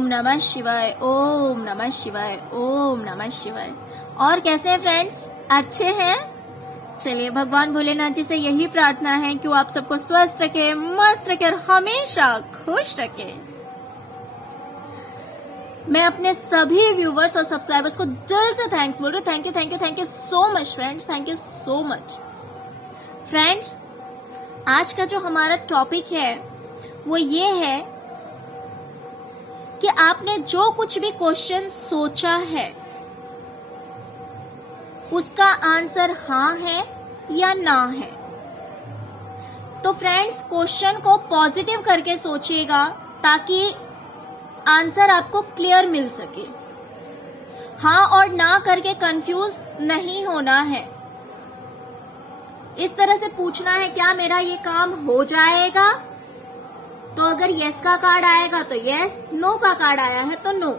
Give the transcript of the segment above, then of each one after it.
ओम नमः शिवाय, ओम नमः शिवाय, ओम नमः शिवाय। और कैसे हैं फ्रेंड्स, अच्छे हैं? चलिए भगवान भोलेनाथ जी से यही प्रार्थना है कि वो आप सबको स्वस्थ रखे, मस्त रखे और हमेशा खुश रखे। मैं अपने सभी व्यूवर्स और सब्सक्राइबर्स को दिल से थैंक्स बोल रही हूँ। Thank you so much friends, thank you so much friends. आज का जो हमारा टॉपिक है वो ये है कि आपने जो कुछ भी क्वेश्चन सोचा है उसका आंसर हाँ है या ना है। तो फ्रेंड्स, क्वेश्चन को पॉजिटिव करके सोचिएगा ताकि आंसर आपको क्लियर मिल सके। हाँ और ना करके कंफ्यूज नहीं होना है। इस तरह से पूछना है, क्या मेरा ये काम हो जाएगा? तो अगर यस का कार्ड आएगा तो यस, नो का कार्ड आया है तो नो।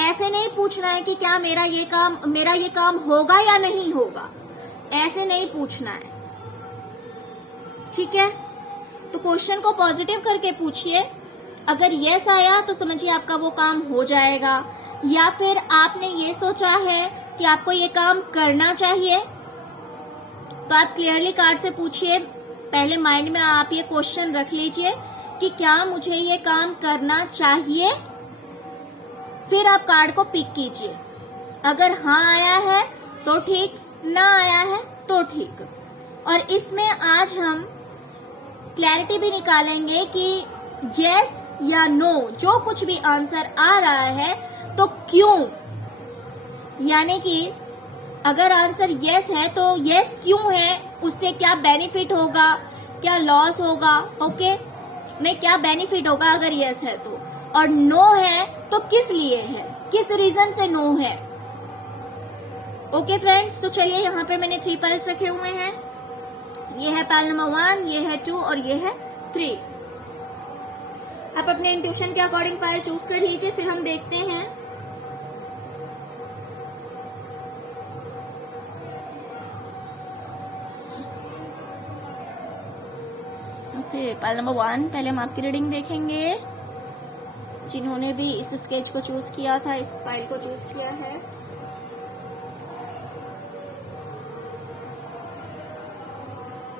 ऐसे नहीं पूछना है कि क्या मेरा ये काम होगा या नहीं होगा। ऐसे नहीं पूछना है, ठीक है? तो क्वेश्चन को पॉजिटिव करके पूछिए। अगर यस आया तो समझिए आपका वो काम हो जाएगा, या फिर आपने ये सोचा है कि आपको ये काम करना चाहिए तो आप क्लियरली कार्ड से पूछिए। पहले माइंड में आप ये क्वेश्चन रख लीजिए कि क्या मुझे ये काम करना चाहिए, फिर आप कार्ड को पिक कीजिए। अगर हाँ आया है तो ठीक, ना आया है तो ठीक। और इसमें आज हम क्लैरिटी भी निकालेंगे कि यस या नो, जो कुछ भी आंसर आ रहा है तो क्यों, यानी कि अगर आंसर यस है तो यस क्यों है, उससे क्या बेनिफिट होगा, क्या लॉस होगा, ओके नहीं, क्या बेनिफिट होगा अगर यस है तो, और नो है तो किस लिए है, किस रीजन से नो है। ओके फ्रेंड्स, तो चलिए यहाँ पे मैंने 3 पाइल्स रखे हुए हैं। ये है पाइल नंबर 1, ये है 2 और ये है 3। आप अपने इंट्यूशन के अकॉर्डिंग पाइल चूज कर लीजिए, फिर हम देखते हैं। ओके, पाइल नंबर 1, पहले हम आपकी रीडिंग देखेंगे। जिन्होंने भी इस स्केच को चूज किया था, इस पाइल को चूज किया है।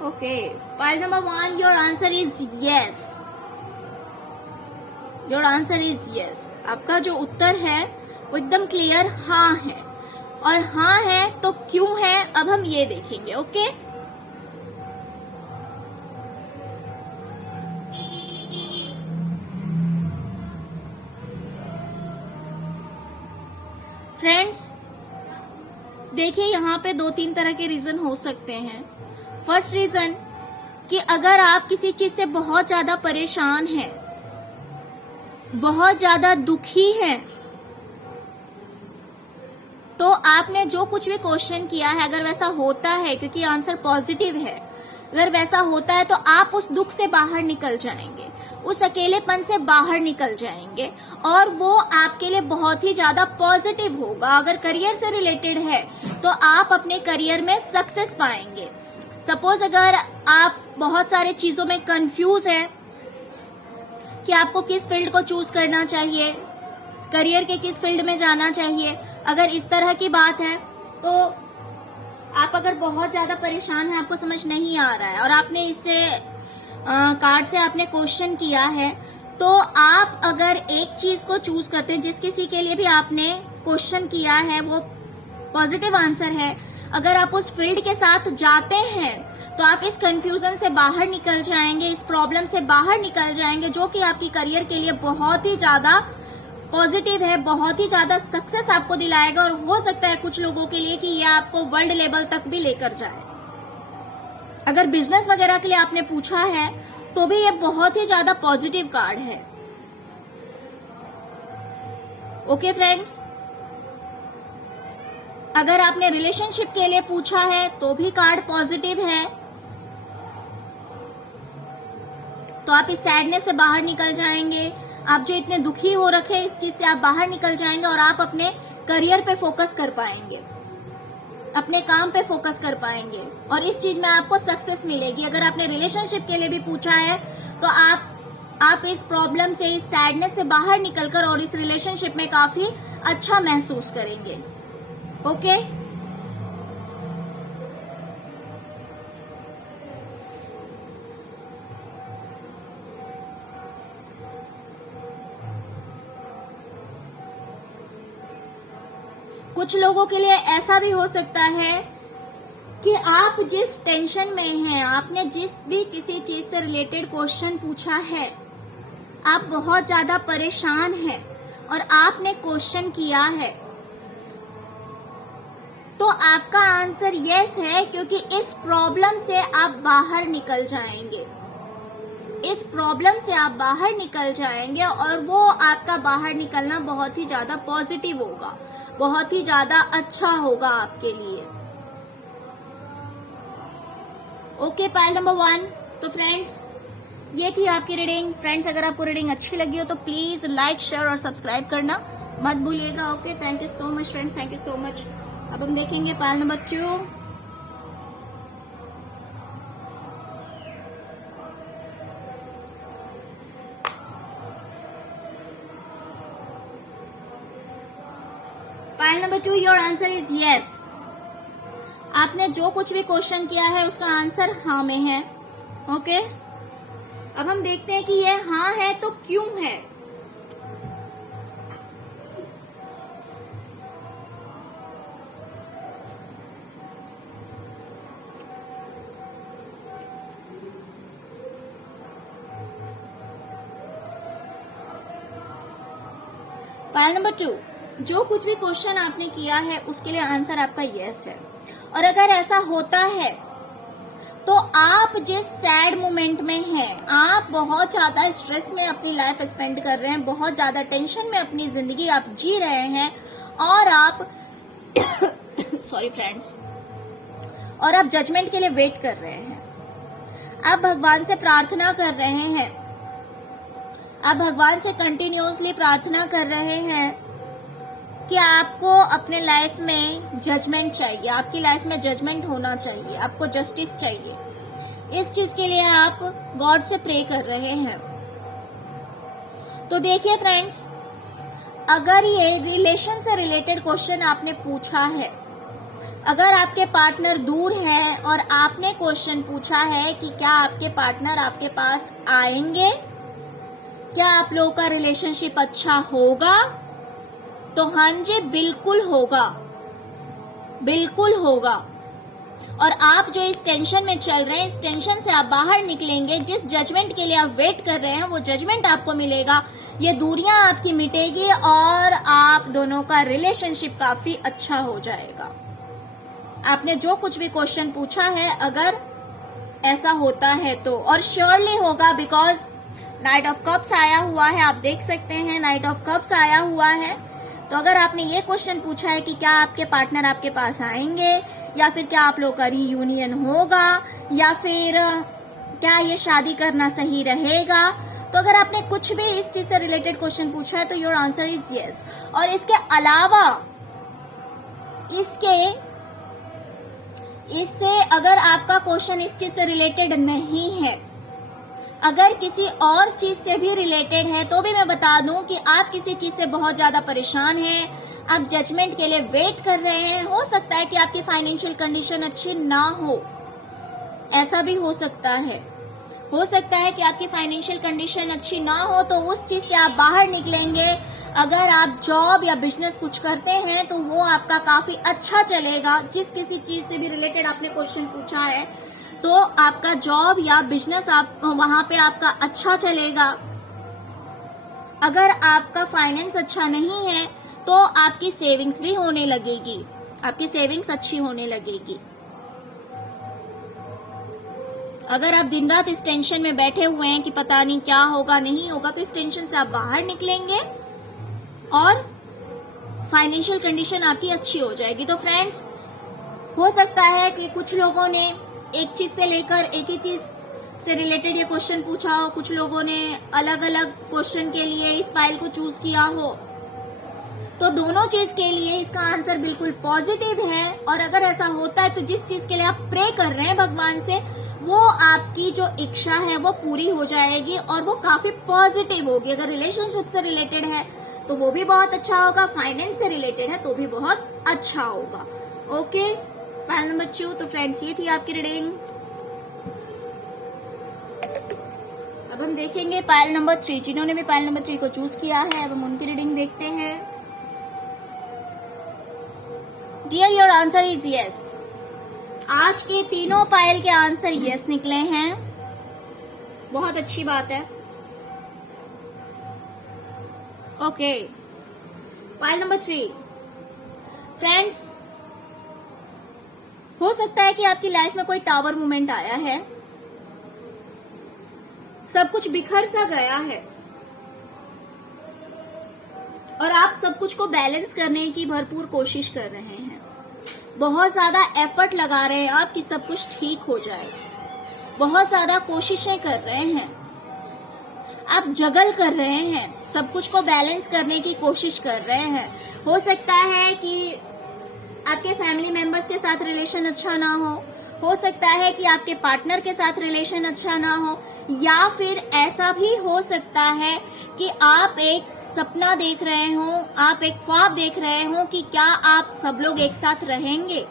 Okay, pile number 1, your answer is yes. Your answer is yes. आपका जो उत्तर है वो एकदम क्लियर हाँ है, और हाँ है तो क्यों है अब हम ये देखेंगे। ओके, फ्रेंड्स देखिए, यहाँ पे 2-3 तरह के रीजन हो सकते हैं। फर्स्ट रीजन कि अगर आप किसी चीज से बहुत ज्यादा परेशान हैं, बहुत ज्यादा दुखी हैं, तो आपने जो कुछ भी क्वेश्चन किया है, अगर वैसा होता है, क्योंकि आंसर पॉजिटिव है, अगर वैसा होता है तो आप उस दुख से बाहर निकल जाएंगे, उस अकेलेपन से बाहर निकल जाएंगे, और वो आपके लिए बहुत ही ज्यादा पॉजिटिव होगा। अगर करियर से रिलेटेड है तो आप अपने करियर में सक्सेस पाएंगे। सपोज अगर आप बहुत सारे चीजों में कंफ्यूज हैं कि आपको किस फील्ड को चूज करना चाहिए, करियर के किस फील्ड में जाना चाहिए, अगर इस तरह की बात है तो आप अगर बहुत ज्यादा परेशान हैं, आपको समझ नहीं आ रहा है और आपने इससे कार्ड से आपने क्वेश्चन किया है, तो आप अगर एक चीज को चूज करते हैं, जिस किसी के लिए भी आपने क्वेश्चन किया है वो पॉजिटिव आंसर है, अगर आप उस फील्ड के साथ जाते हैं तो आप इस कंफ्यूजन से बाहर निकल जाएंगे, इस प्रॉब्लम से बाहर निकल जाएंगे, जो कि आपकी करियर के लिए बहुत ही ज्यादा पॉजिटिव है, बहुत ही ज्यादा सक्सेस आपको दिलाएगा, और हो सकता है कुछ लोगों के लिए कि ये आपको वर्ल्ड लेवल तक भी लेकर जाए। अगर बिजनेस वगैरह के लिए आपने पूछा है तो भी ये बहुत ही ज्यादा पॉजिटिव कार्ड है। ओके फ्रेंड्स, अगर आपने रिलेशनशिप के लिए पूछा है तो भी कार्ड पॉजिटिव है, तो आप इस सैडनेस से बाहर निकल जाएंगे। आप जो इतने दुखी हो रखे हैं, इस चीज से आप बाहर निकल जाएंगे और आप अपने करियर पे फोकस कर पाएंगे, अपने काम पे फोकस कर पाएंगे, और इस चीज में आपको सक्सेस मिलेगी। अगर आपने रिलेशनशिप के लिए भी पूछा है तो आप आप इस प्रॉब्लम से, इस सैडनेस से बाहर निकलकर और इस रिलेशनशिप में काफी अच्छा महसूस करेंगे। ओके? कुछ लोगों के लिए ऐसा भी हो सकता है कि आप जिस टेंशन में हैं, आपने जिस भी किसी चीज से रिलेटेड क्वेश्चन पूछा है, आप बहुत ज्यादा परेशान हैं और आपने क्वेश्चन किया है, तो आपका आंसर यस है, क्योंकि इस प्रॉब्लम से आप बाहर निकल जाएंगे। इस प्रॉब्लम से आप बाहर निकल जाएंगे और वो आपका बाहर निकलना बहुत ही ज्यादा पॉजिटिव होगा, बहुत ही ज्यादा अच्छा होगा आपके लिए। Okay, pile number 1। तो फ्रेंड्स, ये थी आपकी रीडिंग। फ्रेंड्स, अगर आपको रीडिंग अच्छी लगी हो तो प्लीज लाइक, शेयर और सब्सक्राइब करना मत भूलिएगा। Okay, thank you so much friends, thank you so much. अब हम देखेंगे pile number 2। Pile number 2, your answer is yes. आपने जो कुछ भी क्वेश्चन किया है उसका आंसर हाँ में है। ओके, अब हम देखते हैं कि ये हाँ है तो क्यों है। पाइल नंबर 2, जो कुछ भी क्वेश्चन आपने किया है उसके लिए आंसर आपका यस है। और अगर ऐसा होता है तो आप जिस सैड मोमेंट में हैं, आप बहुत ज्यादा स्ट्रेस में अपनी लाइफ स्पेंड कर रहे हैं, बहुत ज्यादा टेंशन में अपनी जिंदगी आप जी रहे हैं, और आप सॉरी फ्रेंड्स, और आप जजमेंट के लिए वेट कर रहे हैं। आप भगवान से प्रार्थना कर रहे हैं, आप भगवान से कंटिन्यूअसली प्रार्थना कर रहे हैं कि आपको अपने लाइफ में जजमेंट चाहिए, आपकी लाइफ में जजमेंट होना चाहिए, आपको जस्टिस चाहिए। इस चीज के लिए आप गॉड से प्रे कर रहे हैं। तो देखिए फ्रेंड्स, अगर ये रिलेशन से रिलेटेड क्वेश्चन आपने पूछा है, अगर आपके पार्टनर दूर है और आपने क्वेश्चन पूछा है कि क्या आपके पार्टनर आपके पास आएंगे, क्या आप लोगों का रिलेशनशिप अच्छा होगा, तो हाँ जी, बिल्कुल होगा, बिल्कुल होगा। और आप जो इस टेंशन में चल रहे हैं, इस टेंशन से आप बाहर निकलेंगे। जिस जजमेंट के लिए आप वेट कर रहे हैं वो जजमेंट आपको मिलेगा, ये दूरियां आपकी मिटेगी और आप दोनों का रिलेशनशिप काफी अच्छा हो जाएगा। आपने जो कुछ भी क्वेश्चन पूछा है, अगर ऐसा होता है तो, और श्योरली होगा, बिकॉज नाइट ऑफ कप्स आया हुआ है, आप देख सकते हैं नाइट ऑफ कप्स आया हुआ है। तो अगर आपने ये क्वेश्चन पूछा है कि क्या आपके पार्टनर आपके पास आएंगे, या फिर क्या आप लोग का रीयूनियन होगा, या फिर क्या ये शादी करना सही रहेगा, तो अगर आपने कुछ भी इस चीज से रिलेटेड क्वेश्चन पूछा है तो योर आंसर इज यस। और इसके अलावा इससे अगर आपका क्वेश्चन इस चीज से रिलेटेड नहीं है, अगर किसी और चीज से भी रिलेटेड है, तो भी मैं बता दूं कि आप किसी चीज से बहुत ज्यादा परेशान हैं, आप जजमेंट के लिए वेट कर रहे हैं। हो सकता है कि आपकी फाइनेंशियल कंडीशन अच्छी ना हो, ऐसा भी हो सकता है। हो सकता है कि आपकी फाइनेंशियल कंडीशन अच्छी ना हो, तो उस चीज से आप बाहर निकलेंगे। अगर आप जॉब या बिजनेस कुछ करते हैं तो वो आपका काफी अच्छा चलेगा। जिस किसी चीज से भी रिलेटेड आपने क्वेश्चन पूछा है, तो आपका जॉब या बिजनेस आप वहां पे आपका अच्छा चलेगा। अगर आपका फाइनेंस अच्छा नहीं है तो आपकी सेविंग्स भी होने लगेगी, आपकी सेविंग्स अच्छी होने लगेगी। अगर आप दिन रात इस टेंशन में बैठे हुए हैं कि पता नहीं क्या होगा नहीं होगा, तो इस टेंशन से आप बाहर निकलेंगे और फाइनेंशियल कंडीशन आपकी अच्छी हो जाएगी। तो फ्रेंड्स, हो सकता है कि कुछ लोगों ने एक चीज से लेकर, एक ही चीज से रिलेटेड ये क्वेश्चन पूछा हो, कुछ लोगों ने अलग अलग क्वेश्चन के लिए इस फाइल को चूज किया हो, तो दोनों चीज के लिए इसका आंसर बिल्कुल पॉजिटिव है। और अगर ऐसा होता है तो जिस चीज के लिए आप प्रे कर रहे हैं भगवान से, वो आपकी जो इच्छा है वो पूरी हो जाएगी और वो काफी पॉजिटिव होगी। अगर रिलेशनशिप से रिलेटेड है तो वो भी बहुत अच्छा होगा, फाइनेंस से रिलेटेड है तो भी बहुत अच्छा होगा। Okay, pile number 2। तो फ्रेंड्स ये थी आपकी रीडिंग। अब हम देखेंगे पाइल नंबर 3। जिन्होंने भी पाइल नंबर 3 को चूज किया है अब हम उनकी रीडिंग देखते हैं। Dear, your answer is yes. आज के तीनों पाइल के आंसर यस निकले हैं, बहुत अच्छी बात है। Okay, pile number 3। फ्रेंड्स, हो सकता है कि आपकी लाइफ में कोई टावर मोमेंट आया है, सब कुछ बिखर सा गया है और आप सब कुछ को बैलेंस करने की भरपूर कोशिश कर रहे हैं। बहुत ज्यादा एफर्ट लगा रहे हैं आप कि सब कुछ ठीक हो जाए, बहुत ज्यादा कोशिशें कर रहे हैं, आप जगल कर रहे हैं, सब कुछ को बैलेंस करने की कोशिश कर रहे हैं। हो सकता है कि आपके फैमिली मेंबर्स के साथ रिलेशन अच्छा ना हो सकता है कि आपके पार्टनर के साथ रिलेशन अच्छा ना हो, या फिर ऐसा भी हो सकता है कि आप एक सपना देख रहे हो, आप एक ख्वाब देख रहे हो कि क्या आप सब लोग एक साथ रहेंगे।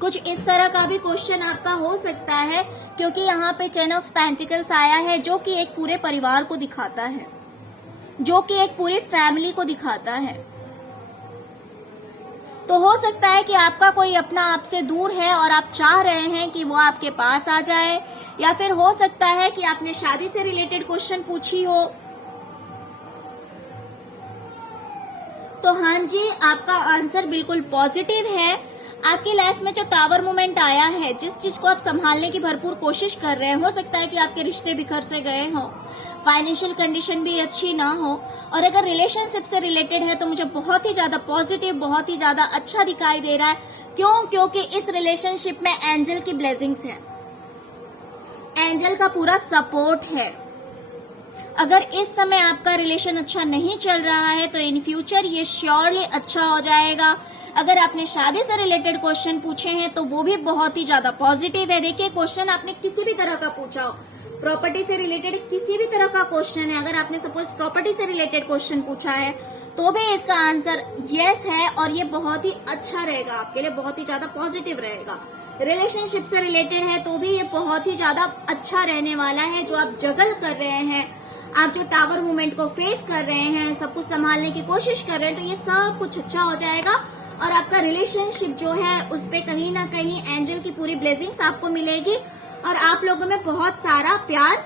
कुछ इस तरह का भी क्वेश्चन आपका हो सकता है, क्योंकि यहाँ पे 10 ऑफ पेंटिकल्स आया है जो कि एक पूरे परिवार को दिखाता है, जो कि एक पूरी फैमिली को दिखाता है। तो हो सकता है कि आपका कोई अपना आपसे दूर है और आप चाह रहे हैं कि वो आपके पास आ जाए, या फिर हो सकता है कि आपने शादी से रिलेटेड क्वेश्चन पूछी हो। तो हाँ जी, आपका आंसर बिल्कुल पॉजिटिव है। आपकी लाइफ में जो टावर मोमेंट आया है, जिस चीज को आप संभालने की भरपूर कोशिश कर रहे हैं, हो सकता है कि आपके रिश्ते बिखर से गए हों, फाइनेंशियल कंडीशन भी अच्छी ना हो, और अगर रिलेशनशिप से रिलेटेड है तो मुझे बहुत ही ज्यादा पॉजिटिव, बहुत ही ज्यादा अच्छा दिखाई दे रहा है। क्यों? क्योंकि इस रिलेशनशिप में एंजल की ब्लेसिंग्स है, एंजल का पूरा सपोर्ट है। अगर इस समय आपका रिलेशन अच्छा नहीं चल रहा है तो इन फ्यूचर ये श्योरली अच्छा हो जाएगा। अगर आपने शादी से रिलेटेड क्वेश्चन पूछे हैं तो वो भी बहुत ही ज्यादा पॉजिटिव है। देखिए, क्वेश्चन आपने किसी भी तरह का पूछा हो, प्रॉपर्टी से रिलेटेड किसी भी तरह का क्वेश्चन है, अगर आपने सपोज प्रॉपर्टी से रिलेटेड क्वेश्चन पूछा है तो भी इसका आंसर यस है, और ये बहुत ही अच्छा रहेगा आपके लिए, बहुत ही ज्यादा पॉजिटिव रहेगा। रिलेशनशिप से रिलेटेड है तो भी ये बहुत ही ज्यादा अच्छा रहने वाला है। जो आप जगल कर रहे हैं, आप जो टावर मूवमेंट को फेस कर रहे हैं, सब कुछ संभालने की कोशिश कर रहे हैं, तो ये सब कुछ अच्छा हो जाएगा। और आपका रिलेशनशिप जो है उस पे कहीं ना कहीं एंजल की पूरी ब्लेसिंग्स आपको मिलेगी, और आप लोगों में बहुत सारा प्यार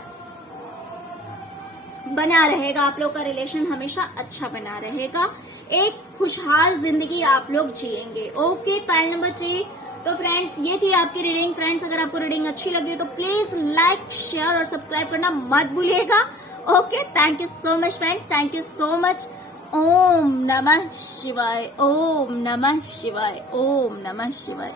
बना रहेगा। आप लोग का रिलेशन हमेशा अच्छा बना रहेगा, एक खुशहाल जिंदगी आप लोग जिएंगे। Okay, pile number 3। तो फ्रेंड्स, ये थी आपकी रीडिंग। फ्रेंड्स, अगर आपको रीडिंग अच्छी लगी तो प्लीज लाइक, शेयर और सब्सक्राइब करना मत भूलिएगा। Okay, thank you so much friends, thank you so much. ओम नमः शिवाय, ओम नमः शिवाय, ओम नमः शिवाय।